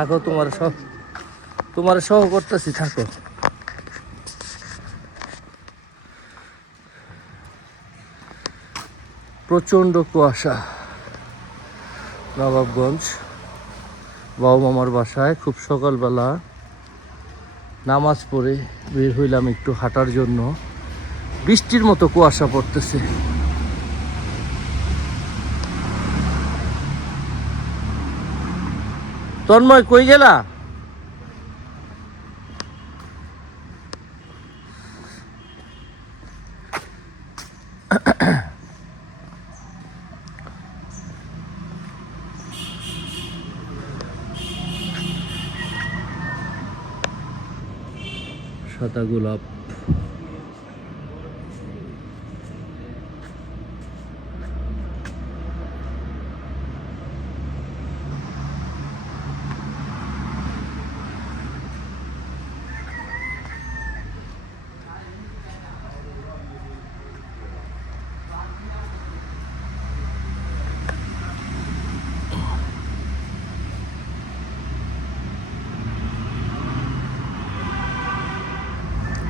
থাকো, তোমার সহ করতেছি, থাকো। প্রচণ্ড কুয়াশা। নবাবগঞ্জ বাবা মামার বাসায় খুব সকালবেলা নামাজ পড়ে বের হইলাম একটু হাঁটার জন্য। বৃষ্টির মতো কুয়াশা পড়তেছে। তন্ময় কই গেলা? সাদা গোলাপ।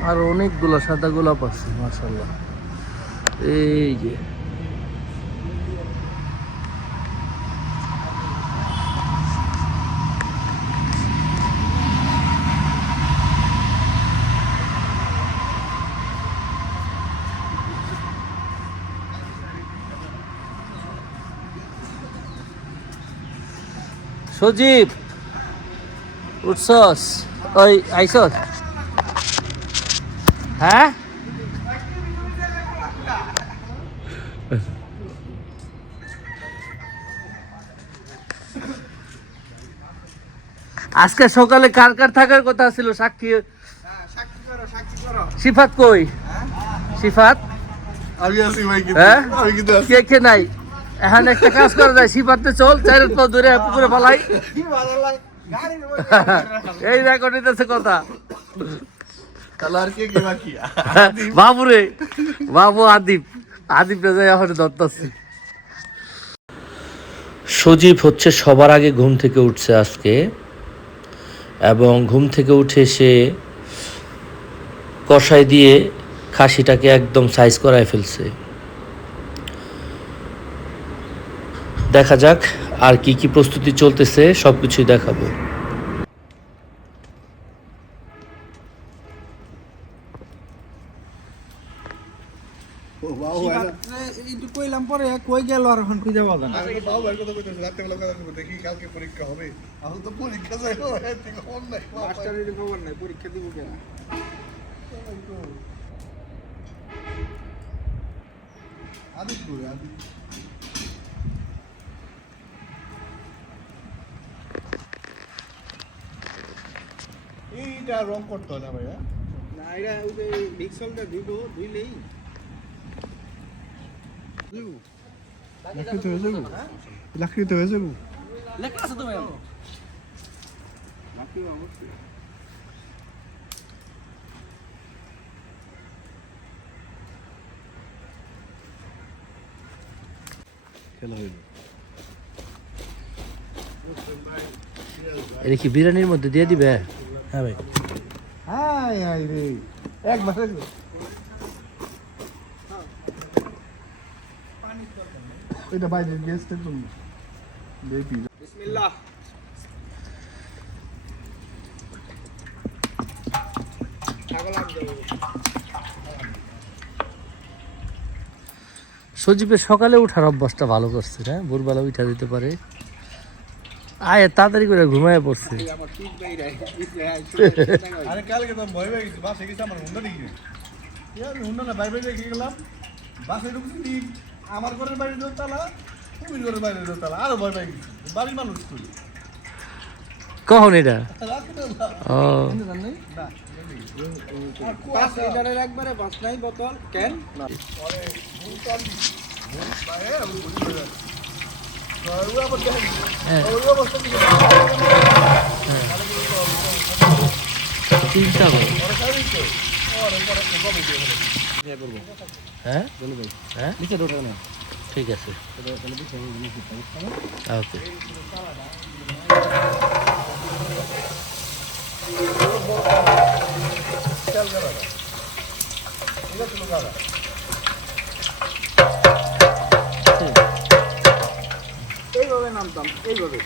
আর অনেকগুলো সাদা গোলাপ আছে মাশাআল্লাহ। এই যে সজীব উঠছস? ওই আইসস? হ্যাঁ, আজকে সকালে কার কার থাকার কথা ছিল? সাক্ষী সিফাত কই? সিফাত হ্যাঁ, কে কে নাই? এখন একটা কাজ করা যায়, সিফাতে চল, চাইরের পর ধরে পুকুরে ফালাই। এই রেকর্ড হইতেছে কথা। বাবু রে, বাবু আদিপ রে যাই এখন ধরতেছি। সজীব হচ্ছে সবার আগে ঘুম থেকে উঠছে আজকে, এবং ঘুম থেকে উঠে সে কষাই দিয়ে খাসিটাকে একদম সাইজ করায় ফেলছে। দেখা যাক আর কি কি প্রস্তুতি চলতেছে, সবকিছুই দেখাবো। কইলাম পরে কই গেল আর এখন খুঁজে পাওয়া যায় না। বাবু ভাই কথা কইতেছে রাতে বেলা কথা দেখি কালকে পরীক্ষা হবে। এখন তো পরীক্ষা যাই না, এত খবর নাই। মাস্টারের খবর নাই, পরীক্ষা দিব কেন? আদিত কই আদিত? এইটা রং করতে হয় না ভাইয়া? না, এটা ওই যে ডিক্সলটা ধুইলেই লাকড়িতে হয়ে যাবো, লাকড়িতে হয়ে যাবো। লেখা আছে তো ভাই? মাটি অবশ্যই। খেলা হইল। এটা কি বিরিয়ানির মধ্যে দিয়ে দিবে? হ্যাঁ ভাই। হাই হাই রে, এক মাস আছে। এটা বাইরে গেস্টের জন্য দেখি। বিসমিল্লাহ। সজীবের সকালে উঠার অভ্যাসটা ভালো করছে, হ্যাঁ, ভোরবেলা উঠা দিতে পারে। আয় তাড়াতাড়ি করে ঘুমায় পড়ছে। আরে কালকে তো ভয় পেয়ে গেছি, বাসে গেছি আমার হুন্ডা দেখি। আমি হুন্ডা না বাইরে দেখে গেলাম, বাসে ঢুকছি, আমার ঘরের বাইরে দোতলা, তুমি ঘরের বাইরে দোতলা, আরো ভয় পেয়ে গেছি। বাড়ির মানুষ তুই কখন এটা? ও না পাঁচ লিটারের একবারে পাঁচ নাই বোতল কেন? চিন্তা করো। হ্যাঁ হ্যাঁ, ঠিক আছে, ওকে। এইভাবে নামতাম, এইভাবে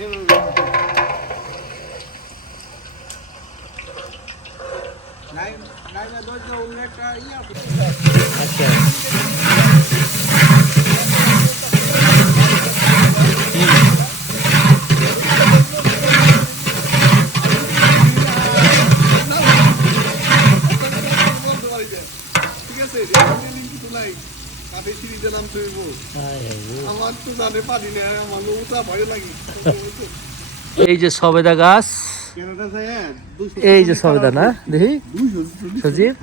এইভাবে নামতাম। নাইমা দরজা অন্য একটা ইয়া আচ্ছা ঠিক আছে কিছু নাই কাঠে সিঁড়িতে নামতে হইব আমার তো জানে পারি না আমার উঠা ভয় লাগে এই যে সবেদা গাছ কেনাটা যায় এই যে সবেদা না দেখি সজীব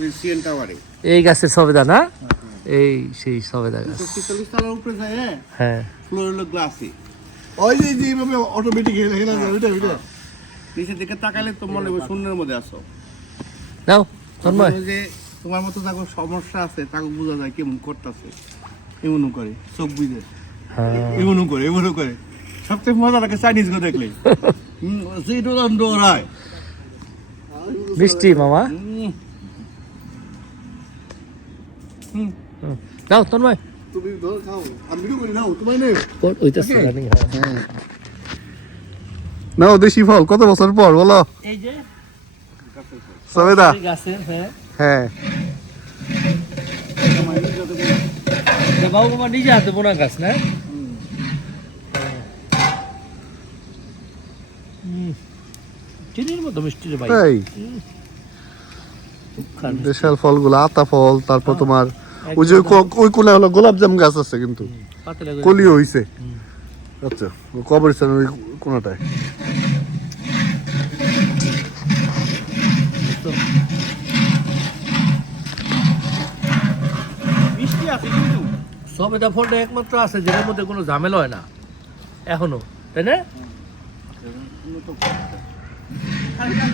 ওই সিএন টাওয়ারে এই গাছের সবেদা না এই সেই সবেদা গাছ 40 তলার উপরে যায় হ্যাঁ ফ্লোর হলো গ্লাসে ওই যে যেভাবে অটোমেটিক হেলে হেলে যায় ওইটা ওইটা নিচের দিকে তাকালে তো মনে হবে শূন্যের মধ্যে আসো নাও তন্ময় ওই যে তোমার মতো যাকে সমস্যা আছে তাকে বোঝা যায় কেমন করতেছে এমনও করে চোখ বুঝে হ্যাঁ এমনও করে সবচেয়ে মজা লাগে চাইনিজ গো দেখলে যেটা দৌড়ায় মিষ্টি মামা নাও তন্ময় তুমি ধর খাও আমি ভিডিও করি নাও তোমায় নেই ওইটাছে রানিং নাও দেশি ফল কত বছর পর বলো এই যে সবেদা গাছের হ্যাঁ হ্যাঁ বাবু মামা নিজে হাতে বোনা গাছ না চিনির মতো মিষ্টি রে ভাই এই দেশাল ফলগুলো আতা ফল তারপর তোমার ওই যে ওই কোণে হলো গোলাপ জাম গাছ আছে কিন্তু কলিও হইছে আচ্ছা কবরস্থান ওই কোণাটায় মিষ্টি আছে কিন্তু সবেদা ফলটা একমাত্র আছে যেটার মধ্যে কোনো ঝামেলা হয় না এখনো তাই না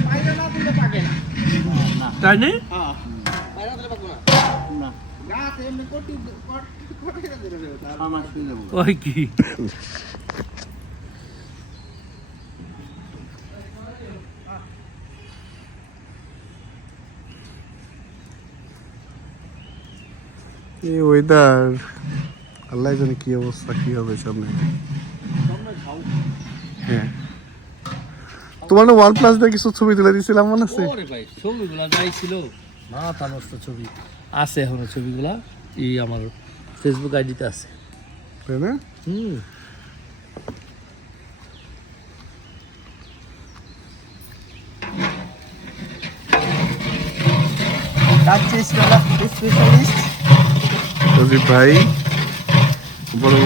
পায়রা না দিলে পাকে না। তাই না পায়রা দিলে পাকবো না। গাছ এমনি কোটি দিলে তার ওই কি এই ওয়েদার আল্লাহ জানে কি অবস্থা কি হবে সামনে হ্যাঁ তোমার না ওয়ান প্লাস দিয়ে কিছু ছবি তুলে দিয়েছিলাম মনে আছে ওরে ভাই ছবিগুলা যাই ছিল মাথা নষ্ট ছবি আছে এখনো ছবিগুলা এই আমার ফেসবুক আইডিতে আছে তাই না হুম স্পেশালিস্ট সজীব ভাই বড়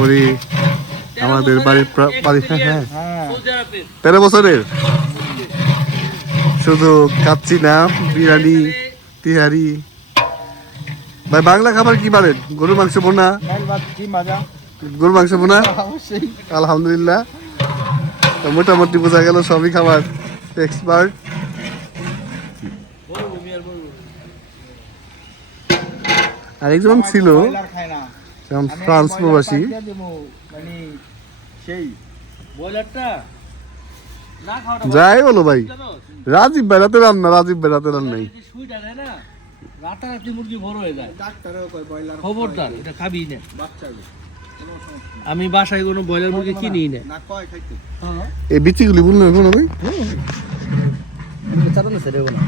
আমাদের বাড়ির বাড়ি হ্যাঁ সৌদি আরবের 13 বছরের শুধু কাচ্চি না বিরিয়ানি তিহারি ভাই বাংলা খাবার কি পারেন গরুর মাংস বোনা ডাল ভাত ডিম ভাজা গরুর মাংস বোনা অবশ্যই আলহামদুলিল্লাহ তো মোটামুটি বোঝা গেল সবই খাবার এক্সপার্ট আরেকজন ছিল ব্রয়লার খায় না যেমন ফ্রান্স প্রবাসী মানে সেই ব্রয়লারটা না খাওয়াটা যাই বলো ভাই জানো রাজীব বেড়াতে রান্না রাজীব বেড়াতে রান্নাই যে সুইটা দেয় না রাতারাতি মুরগি বড় হয়ে যায় ডাক্তারও কয় ব্রয়লার খবরদার এটা খাবি না বাচ্চাগুলো আমি বাসায় কোনো ব্রয়লার মুরগি কিনি না না কয় খাইতে এই বিচিগুলি বললো এখন ভাই মুখে চাটানো সেরে না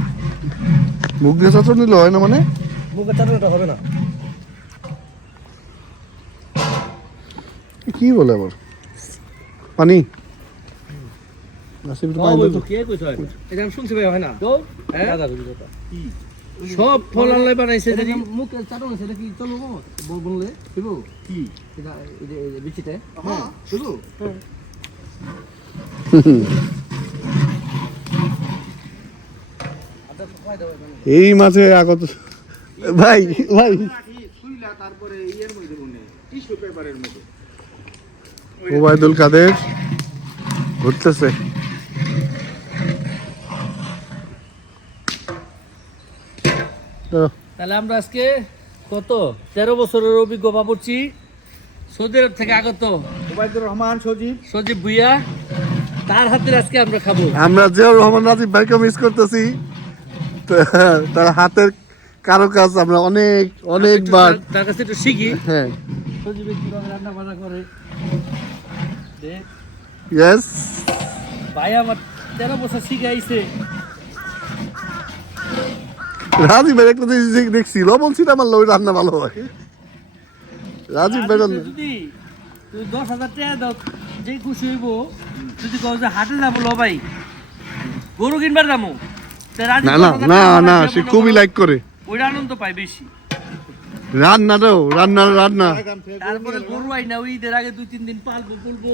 মুখ দিয়ে চাচর নিলে হয় না মানে মুখে চাটানোটা হবে না কি বলে আবার পানি আসিফ একটু পানি দাও তো। কে কইছ এটা আমি শুনছি ভাই হয় না তো দাদা কইছ কথা সব ফল আনলে বানাইছে এটা দেখি মুখে চাটানো সেটা কি চলবো বললে দেবো কি এটা বিচিতে হ্যাঁ দেবো এই মাঝে আগত ভাই ভাই শুইলা তারপরে ইয়ের মধ্যে বনে টিস্যু পেপারের মধ্যে ওবায়দুল কাদের ঘুরতেছে তাহলে আমরা আজকে কত 13 বছরের অভিজ্ঞ বাবুর্চি সৌদি আরব থেকে আগত ওবায়দুর রহমান সজীব সজীব ভুইয়া তার হাতের আজকে আমরা খাবো। আমরা জিয়াউর রহমান রাজীব ভাইকে মিস করতেছি। তার হাতের কারুকাজ আমরা অনেকবার তার কাছে একটু শিখি। হ্যাঁ সজীব কিভাবে রান্না বান্না করে। দেখ ইয়েস ভাই আমার 13 বছর শিখাইছে। রাজীব ভাই একটা জিনিস দেখছি লবণ ছিটা মারলে ওই রান্না ভালো হয়। রাজীব ভাই যদি তুই 10,000 টাকা দাও যে খুশি হইব। যদি কও যে হাটে যাবো লো ভাই গরু কিনবার যাবো, না না না না সে খুবই লাইক করে ওইটা আনন্দ পাই বেশি। রান্না তারপরে গরু আই না ওই ঈদের আগে 2-3 দিন পালবো বলবো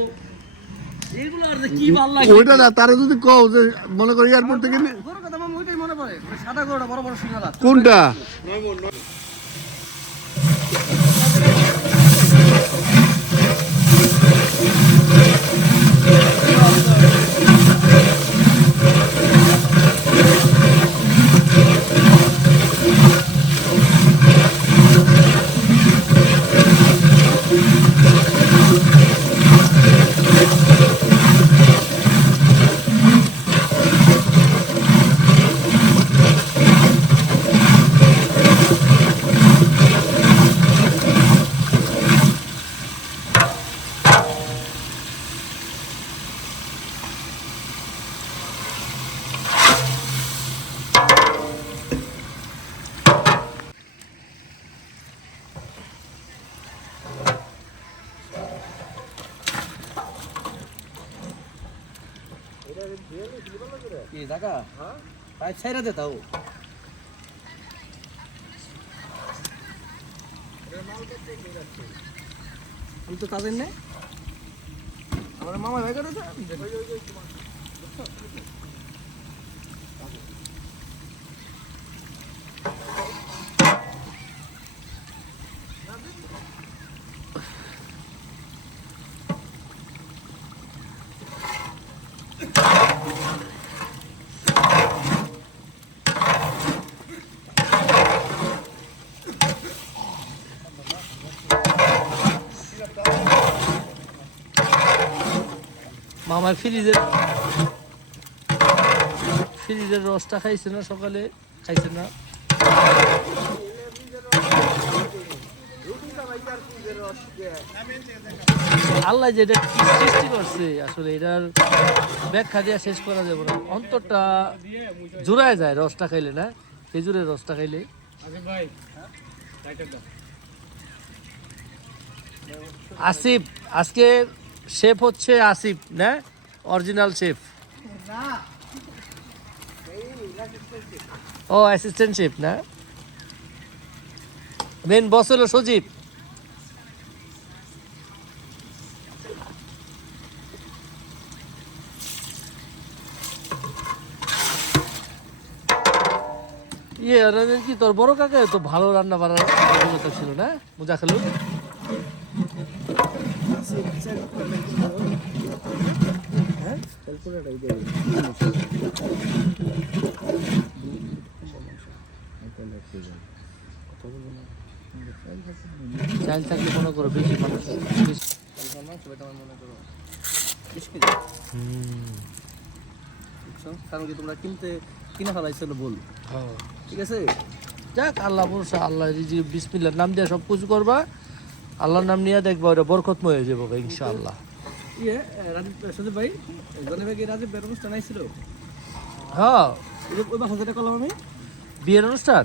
এগুলো আর কি ভালো লাগে। ওইটা না তারা যদি কও যে মনে করি এয়ারপোর্ট থেকে গরুর কথা আমার ওইটাই মনে পড়ে, সাদা গরুটা বড় বড় সিংহালা। কোনটা কি ঢাকা পাইপ ছাইরা দে তাও। আমি তো তাদের নেই আমার মামা ভাই করে মামার ফ্রিজের রসটা খাইছে না সকালে? খাইছে না? আল্লাহ যেটা সৃষ্টি করছে আসলে এটার ব্যাখ্যা দিয়ে শেষ করা যাবে না। অন্তরটা জোড়ায় যায় রসটা খাইলে, না খেজুরের রসটা খাইলে। আসিফ আজকে শেফ হচ্ছে আসিফ, না অরিজিনাল শেফ? ও অ্যাসিস্ট্যান্ট শেফ না, মেন বস হলো সজীব। কি তোর বড় কাকা তো ভালো রান্না বান্নার অভিজ্ঞতা ছিল না মুজা খালু? চাল থাকলে মনে করো বেশি মানুষ কারণ কি তোমরা কিনে ফেলাইছিল বল, ঠিক আছে? যাক আল্লাহ ভরসা, আল্লাহ বিসমিল্লাহর নাম দিয়ে সব কিছু করবা, আল্লাহর নাম নিয়ে দেখবা ওটা বরকতময় হয়ে যাবো ইনশাআল্লাহ। সজীব ভাই জনে ভাই রাজীব ভাইয়ের অনুষ্ঠান আইছিল? হ্যাঁ ওই বাসা যেটা করলাম আমি, বিয়ের অনুষ্ঠান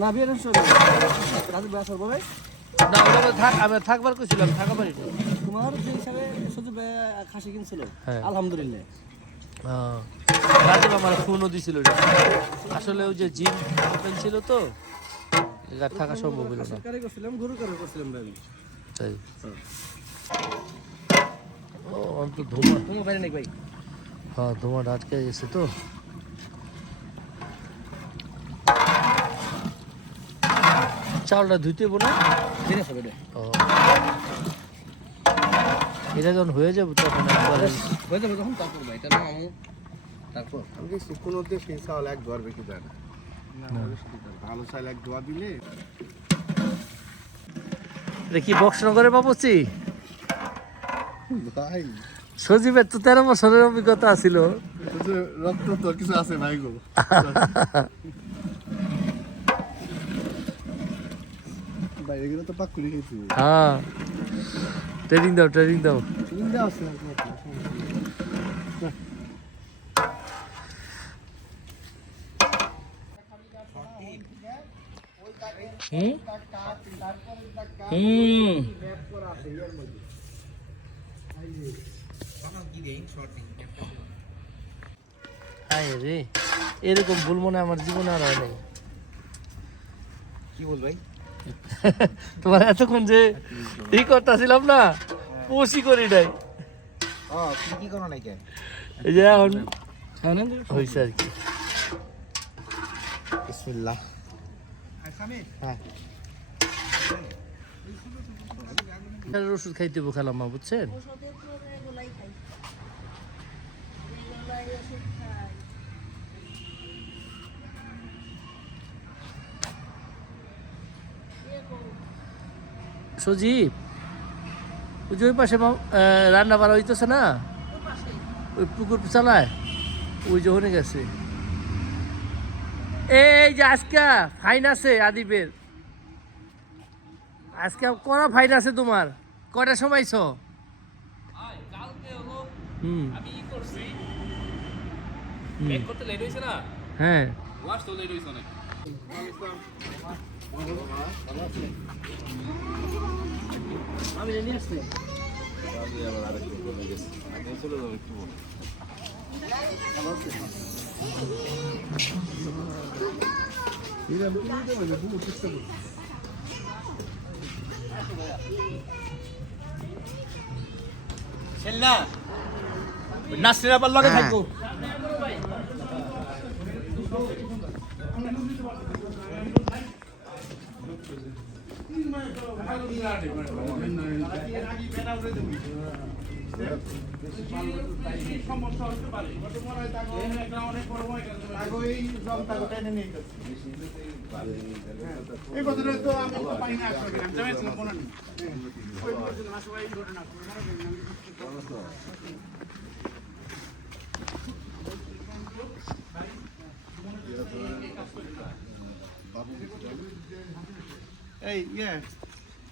না বিয়ের অনুষ্ঠান রাজীব ভাই আসার পরে না, ওটা আমি থাকবার কইছিলাম, থাকা পারি না। তোমার যে হিসাবে সজীব ভাই খাসি কিনছিল, হ্যাঁ। আলহামদুলিল্লাহ। রাজীব আমার ফোনও দিছিল, আসলে ওই যে জিম ওপেন ছিল তো এখানে থাকা সম্ভব হলো না। কারি করছিলাম, গরু কারি করছিলাম ভাই। তাই ও অন্ত ধোঁয়া, তোমার বাইরে নাকি ভাই? হ্যাঁ ধোঁয়াটা আটকে গেছে তো। চাউলটা ধুইতে হবো না? জেনে সব এটা ও এটা যখন হয়ে যাবে তখন একবারে হয়ে যাবে তখন, তারপর ভাই এটা না আমি তারপর আমি দেখছি কোনো দেশে চাউল এক ধোয়ার বেশি দেয় না। ভালো চাল এক ধোয়া দিলে এটা কি বক্সনগরে বাবুচি? ভাই সজীবের তো 13 বছরের অভিজ্ঞতা ছিল। রক্ত তো কিছু আছে ভাই গো। বাইরে গেলে তো পাক করে খেয়েছি। হ্যাঁ, ট্রেনিং দাও ট্রেনিং দাও। চিন্তা আছে না হুম হুম হায় রে, এরকম ভুল মনে হয় আমার জীবনে আর হয় নাই। কি বল ভাই? তোমার এতক্ষণ যে ই করতেছিলাম না, পোষই করি নাই। তুমি কি করো নাই কে? এই যে এখন হয়েছে আর কি। বিসমিল্লাহ। হ্যাঁ, ওষুধ খাইতে হইব খালাম্মা, বুঝছেন? ওষুধের প্রয়োজন এগুলাই খাই। এগুলাই ওষুধ খাই। সজীব, ওই যে ওই পাশে রান্না বাড়া হইতেছে না, ওর পাশে। ওই পুকুর চালায়, ওই যে ওখানে গেছে। এই যে আজকে ফাইন আছে আদিবের, আজকে করা ফাইন আছে তোমার। কয়টার সময় ছ? হুম আমি ই করছি হুম, ব্যাক করতে লেট হইছে না, হ্যাঁ ওয়াশ তো লেট হইছে অনেক। আমি নিয়ে আসছি। ছেল্লা নাসরিন আবার লগে থাকবো। এই কথাটা তো আমি তো পাই না আসলে আমি জানাইছিলাম কোন নেই। এই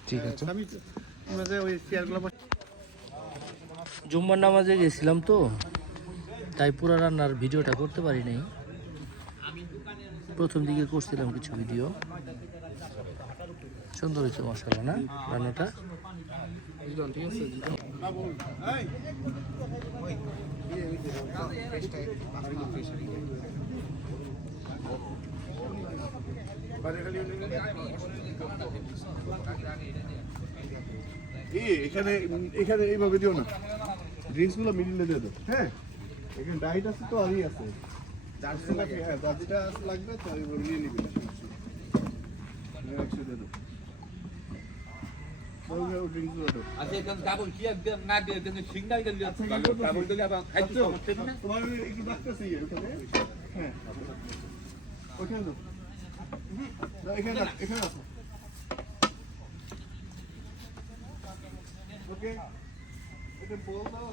ঠিক আছে। আমি মাঝে ওই চেয়ারগুলো জুম্মার নামাজে গেছিলাম তো, তাই পুরো রান্নার ভিডিওটা করতে পারি নাই। প্রথম দিকে করছিলাম কিছু ভিডিও। সুন্দর হয়েছে মশালা না রান্নাটা। ঠিক আছে। এখানে এখানে এইভাবে দিও না, ড্রিঙ্কস গুলো মিডিলে দিয়ে দাও। হ্যাঁ, এখানে ডাইট আছে তো আরই আছে, যার যেটা লাগবে তো এইভাবে নিয়ে নিবি। একসাথে দাও, ড্রিঙ্কস গুলো দাও। আচ্ছা এখন কাবুল কি একদম না দিয়ে তুমি সিগন্যাল দিলে কাবুল দিলে আবার খাইতে সমস্যা না। তোমার একটু ডাকতেছি ওখানে। হ্যাঁ, ওখানে দাও, এখানে এখানে আছে। ওকে, এটা বল দাও।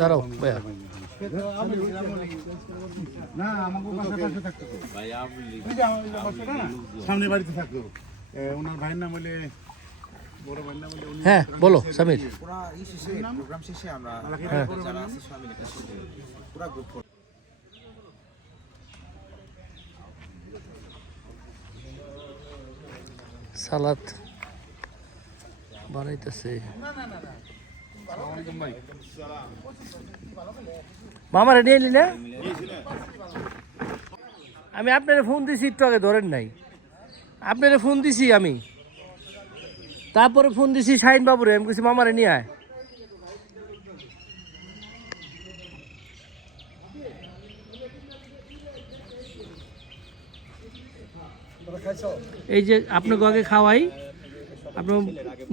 দাঁড়াও ভাইয়া, না আমাকে পাশে থাকতো সামনে বাড়িতে থাকতো। ওনার ভাইয়ের নাম হলে বড় ভাইয়ের নাম হলে হ্যাঁ বলো সামির। পুরা ই শেষে প্রোগ্রাম শেষে আমরা হ্যাঁ। যারা আছি সবাই মিলে একটা পুরা গ্রুপ সালাদ বানাইতেছে মামারে নিয়ে এলি না? আমি আপনারে ফোন দিছি, একটু আগে ধরেন নাই। আপনারে ফোন দিছি আমি, তারপরে ফোন দিছি শাহিন বাবুরে, আমি কিছু মামারে নিয়ে আয়। এই যে আপনাকে আগে খাওয়াই, আপনার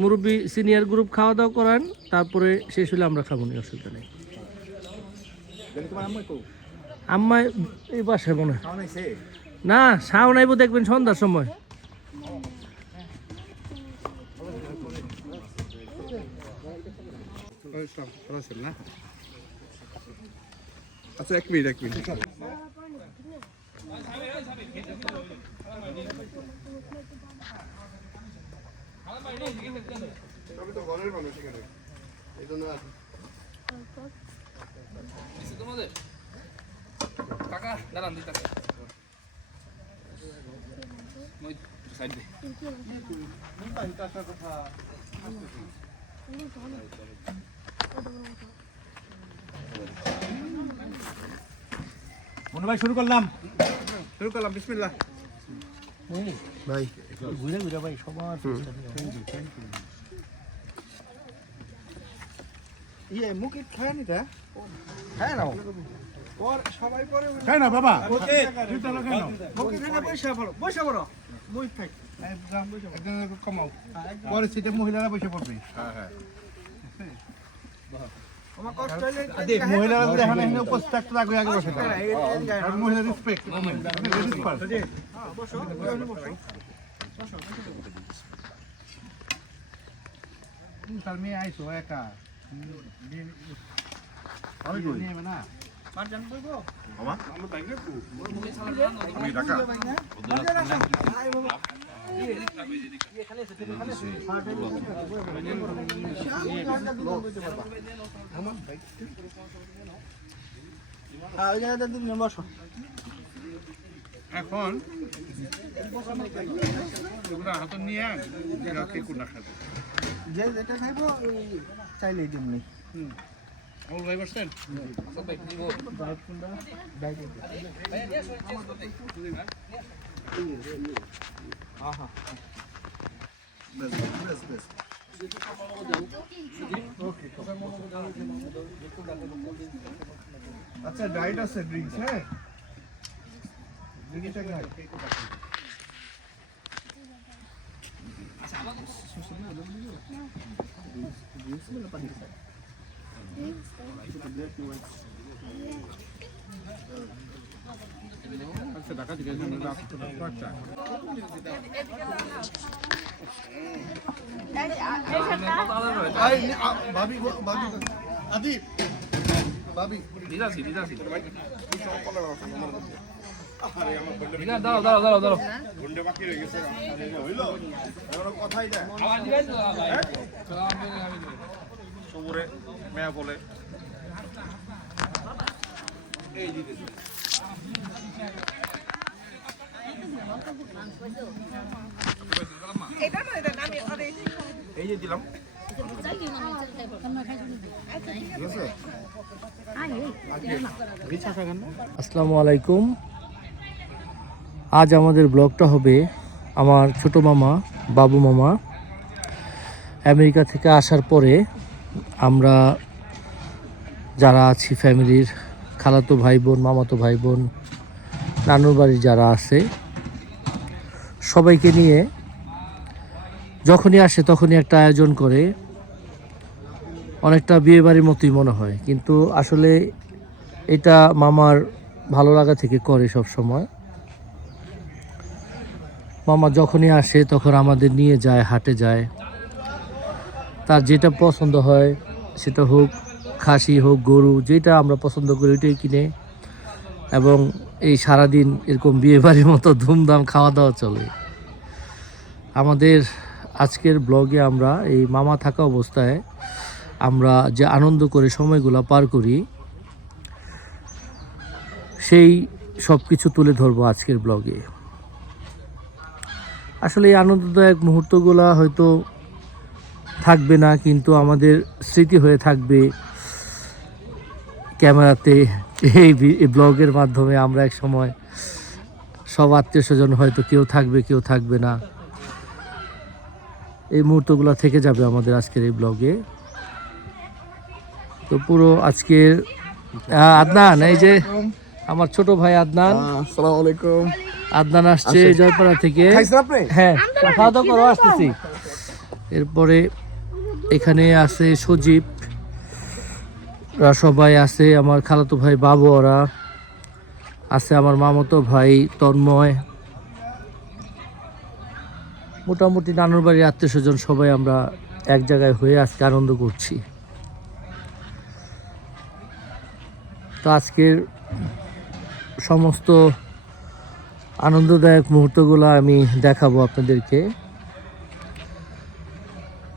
মুরব্বী সিনিয়র গ্রুপ খাওয়া দাওয়া করান, তারপরে শেষ হলে আমরা খাবো, নিয়ে অসুবিধা নেই। আম্মা এই বাসায় মনে হয় না, শাও নাইব দেখবেন সন্ধ্যার সময়। আচ্ছা, 1 মিনিট। আমি তো ঘরের মানুষ এখানে, এই জন্য তোমাদের কাকা দাঁড়ান দিতে সাইড দে মনে ভাই শুরু করলাম বিসমিল্লাহ। ভাই ঘুরে ঘুরে ভাই সবার মুখে খায় নি তা খায় না সবাই পরে খাই না বাবা, মুখে খায় না পয়সা বড় বই থাক একজন কমাও, পরে সিটে মহিলারা বসে পড়বে। আমার কষ্ট হইলে মহিলারা যদি এখানে উপস্থিত থাকতে আগে আগে বসে থাকে, মহিলা রেসপেক্ট তার মেয়ে আইসো একা না এখন হাত নিয়ে খাবে, যে যেটা খাইবো চাইলেই দিন নেই অল ভাই বসছেন। আচ্ছা, ডায়েট আছে, ড্রিঙ্কস, হ্যাঁ ড্রিঙ্কসটা খাই। আচ্ছা, ঢাকা থেকে ভাবি আদি ভাবি দিদাসি দাঁড়াও গুন্ডে বাকি রয়ে গেছে, হইলো কথাই দেয় সবুরে মেয়া বলে এই দিতে এই যে দিলাম। আসসালামু আলাইকুম। আজ আমাদের ব্লগটা হবে আমার ছোট মামা বাবু মামা আমেরিকা থেকে আসার পরে আমরা যারা আছি ফ্যামিলির খালাতো ভাই বোন, মামাতো ভাই বোন, নানুর বাড়ির যারা আছে সবাইকে নিয়ে যখনই আসে তখনই একটা আয়োজন করে, অনেকটা বিয়ে বাড়ির মতোই মনে হয়, কিন্তু আসলে এটা মামার ভালো লাগা থেকে করে সব সময়। মামা যখনই আসে তখন আমাদের নিয়ে যায়, হাটে যায়, তার যেটা পছন্দ হয় সেটা হোক খাসি হোক গরু, যেটা আমরা পছন্দ করি ওইটাই কিনে, এবং এই সারাদিন এরকম বিয়ে বাড়ির মতো ধুমধাম খাওয়া দাওয়া চলে। আমাদের আজকের ব্লগে আমরা এই মামা থাকা অবস্থায় আমরা যে আনন্দ করে সময়গুলো পার করি সেই সব কিছু তুলে ধরবো আজকের ব্লগে। আসলে এই আনন্দদায়ক মুহূর্তগুলো হয়তো থাকবে না, কিন্তু আমাদের স্মৃতি হয়ে থাকবে ক্যামেরাতে। এই ব্লগের মাধ্যমে আমরা এক সময় সব আত্মীয় স্বজন হয়তো কেউ থাকবে কেউ থাকবে না, এই মুহূর্তগুলো থেকে যাবে আমাদের আজকের এই ব্লগে। তো পুরো আজকের আদনান এই যে আমার ছোট ভাই আদনান। আসসালামু আলাইকুম। আদনান আসছে জয়পাড়া থেকে। খাইছেন আপনি? হ্যাঁ, খাওয়া দাওয়া করো, আসতেছি। এরপরে এখানে আছে সজীব, সবাই আছে, আমার খালাতো ভাই বাবু, ওরা আছে, আমার মামাতো ভাই তন্ময়, মোটামুটি নানুর বাড়ির আত্মীয় স্বজন সবাই আমরা এক জায়গায় হয়ে আজকে আনন্দ করছি। তো আজকের সমস্ত আনন্দদায়ক মুহূর্তগুলো আমি দেখাবো আপনাদেরকে।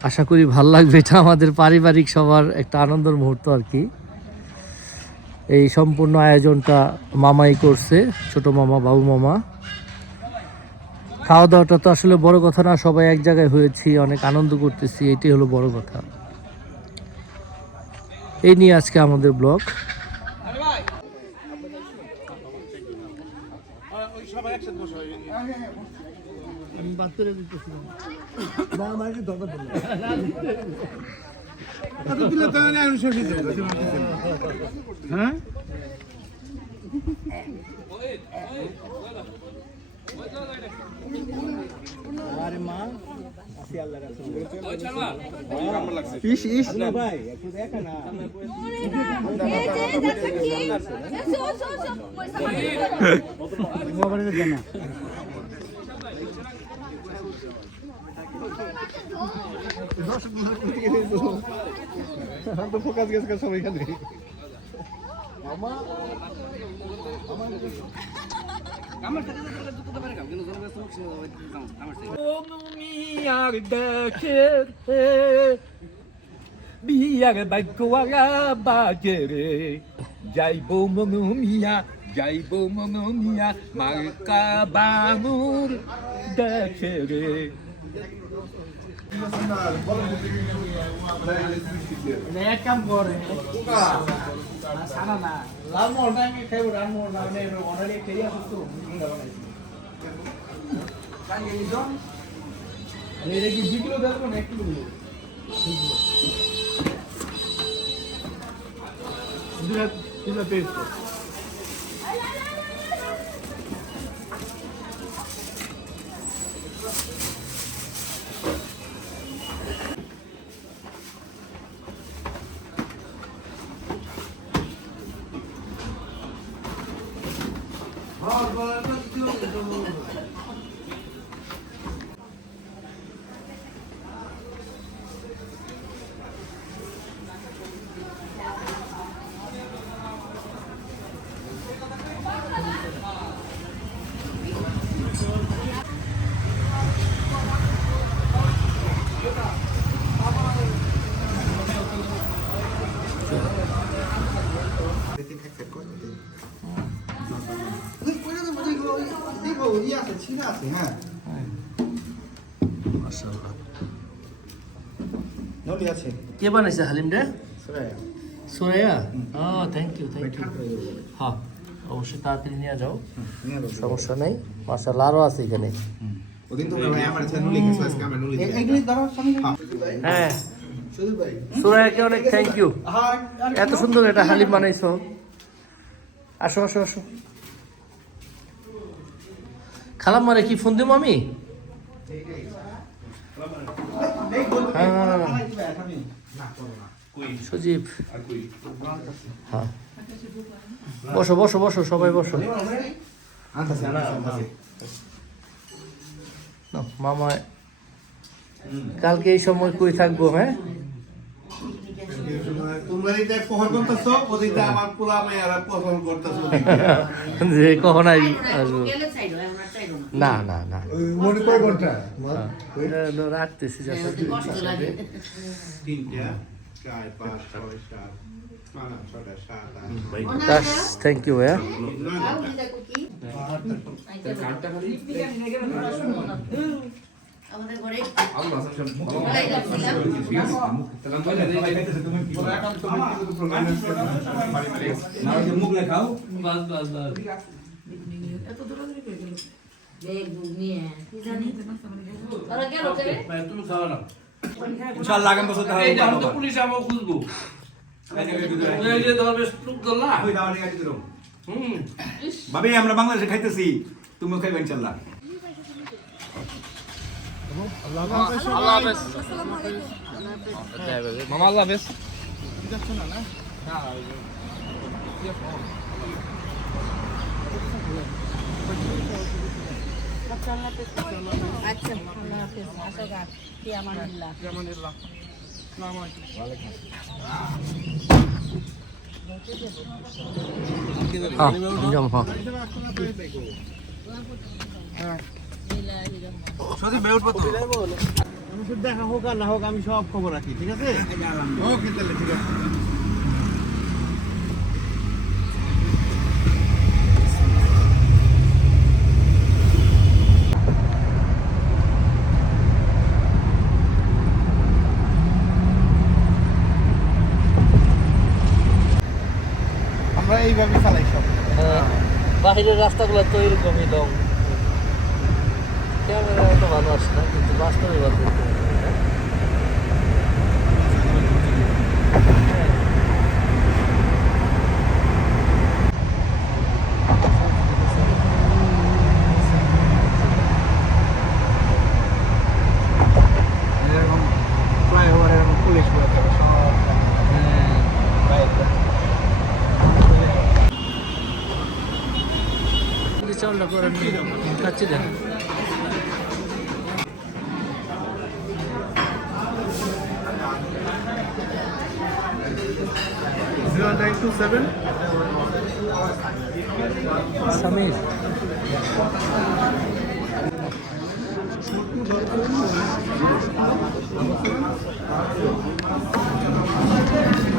আশা করি ভাল লাগবে। এটা আমাদের পারিবারিক সবার একটা আনন্দের মুহূর্ত আর কি। এই সম্পূর্ণ আয়োজনটা মামাই করছে, ছোট মামা, বাবু মামা। খাওয়া দাওয়াটা তো আসলে বড় কথা না, সবাই এক জায়গায় হয়েছি, অনেক আনন্দ করতেছি, এটাই হলো বড় কথা। এই নিয়ে আজকে আমাদের ব্লগ। হ্যাঁ ইস ইস না ভাই একটু দেখা না মোবাইলে জানা তো ফোকাস গেছে সবাই এখানে বিয়ার বাক্যরা বাজরে যাইব মনুমিয়া, যাইব মনুমিয়া, মার্কা বানুর দেখে রে। এক কাম করে সারা না লাল মোড়টা আমি খাইব, রান মোড় না মানে অর্ডারে খেয়ে আসতো এটা কি 2 কিলো দেবো না 1 কিলো দেবো? দুটা পেস্ট হ্যাঁ নলি আছে কে বানাইছে হালিম রে? সরাই সোরাইয়া? ও থ্যাংক ইউ, থ্যাংক ইউ। হ্যাঁ, অবশ্যই তাড়াতাড়ি নিয়ে যাও, সমস্যা নেই। মাশাআল্লাহ, আরও আছে এখানে। ওদিন তো ভাই আমার চ্যানেল লিখেছে আজকে আমরা নলি এইগুলি দাঁড়াও সামনে হ্যাঁ, সুদীপ ভাই সোরাইয়াকে অনেক থ্যাংক ইউ, এত সুন্দর একটা হালিম বানাইছো। আসো আসো আসো। খালাম মারে কি ফোন দিব আমি? সজীব, হ্যাঁ, বসো বসো বসো, সবাই বসো। নাও, মামা কালকে এই সময় কই থাকবো? হ্যাঁ, তোমরা এটা কখন করতেছো, ওদিকে আমার পোলা মেয়েরা পছন্দ করতেছো। যে কখন আসবো? না না না, মনে কয় ঘন্টা রাখতেছি যা। 3, 4, 5, 6, 7, 6, 7, 8, থ্যাংক ইউ ভাইয়া। আমাদের ঘরে মুখ লেখাও বাস বাস বাস। তুমি খাওয়া না, ইনশাআল্লাহ আগামী বছর দেখা এই তো পুলিশ আমাকে খুঁজবো। এই যে ধরবে স্টুক ধরলা, ওই দাওয়ানি গাড়ি দিরো ভাবি আমরা বাংলাদেশে খাইতেছি তুমিও খাইবে ইনশাআল্লাহ আল্লাহ হাফেজ মামা আল্লাহ হাফেজ আচ্ছা আল্লাহ হাফেজ আসো গা কি আমানুল্লাহ দেখা হোক আর না হোক আমি সব খবর রাখি ঠিক আছে ওকে তাহলে ঠিক আছে আমরা এইভাবে চালাই সব বাহিরের রাস্তাগুলো তো এরকমই লং ক্যামেরা তো ভালো আসে না কিন্তু বাস্তবে ভালো দেখতে পারে। এরকম ফ্লাইওভার এরকম পুলিশ বসে সব চাউলটা করে খাচ্ছি দেন সমীর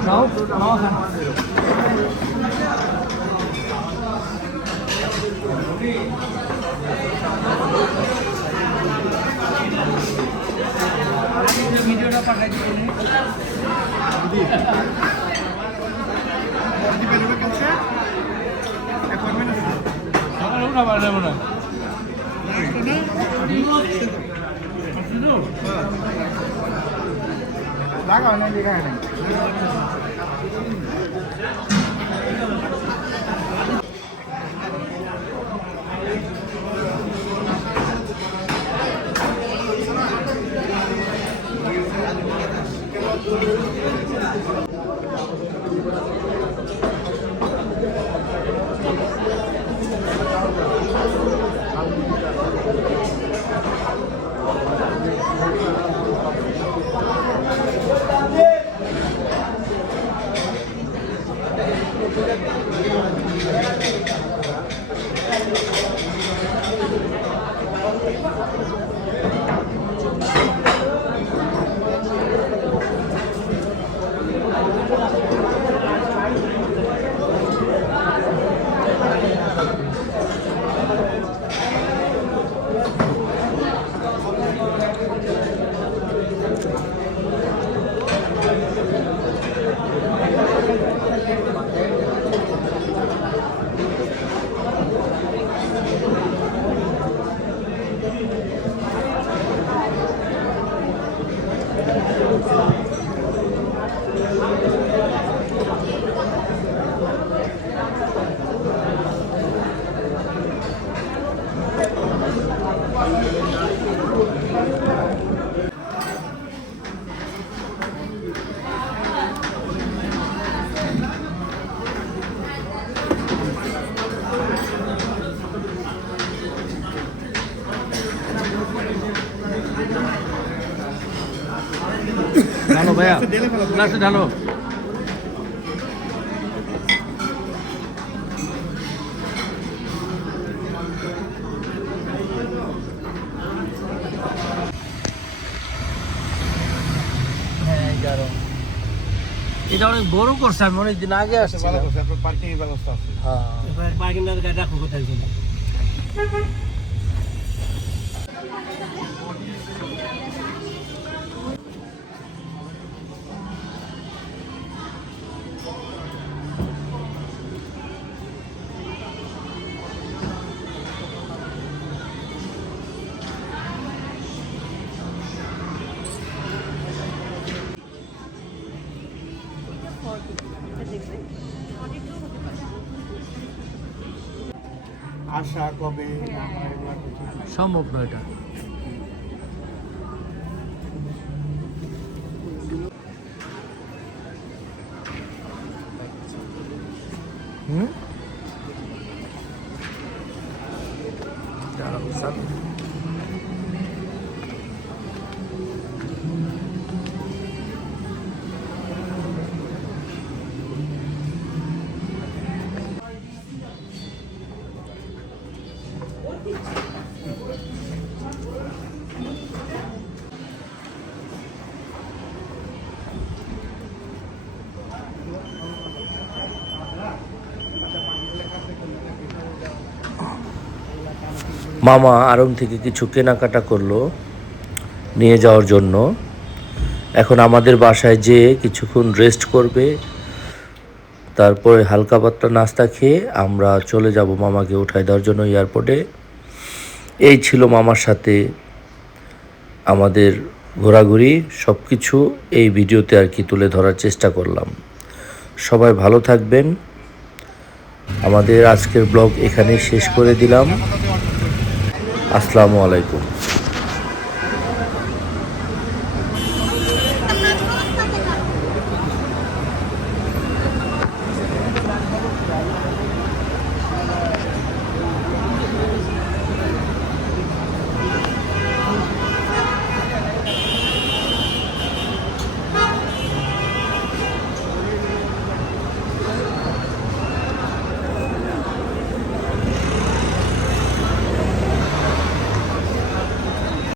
নাও নাও ভিডিওটা পাঠাই দিবেন না পাঠাবো না লাগাও না দেখায় না ঢালো ভাইয়া গ্লাসে ঢালো এটা অনেক বড় করছে আমি অনেকদিন আগে আসছি পার্কিং এর ব্যবস্থা আছে হ্যাঁ পার্কিংয়ের গাড়ি রাখো কোথায় জন্য আশা কবে আমরা এগুলা কিছু সম্ভব নয় এটা। হুম, দাঁড়াও স্যার। মামা আড়ং থেকে কিছু কেনাকাটা করলো নিয়ে যাওয়ার জন্য। এখন আমাদের বাসায় যেয়ে কিছুক্ষণ রেস্ট করবে, তারপরে হালকা পাতলা নাস্তা খেয়ে আমরা চলে যাব মামাকে উঠায় দেওয়ার জন্য এয়ারপোর্টে। এই ছিল মামার সাথে আমাদের ঘোরাঘুরি, সব কিছু এই ভিডিওতে আর কি তুলে ধরার চেষ্টা করলাম। সবাই ভালো থাকবেন। আমাদের আজকের ব্লগ এখানেই শেষ করে দিলাম। আসসালামু আলাইকুম।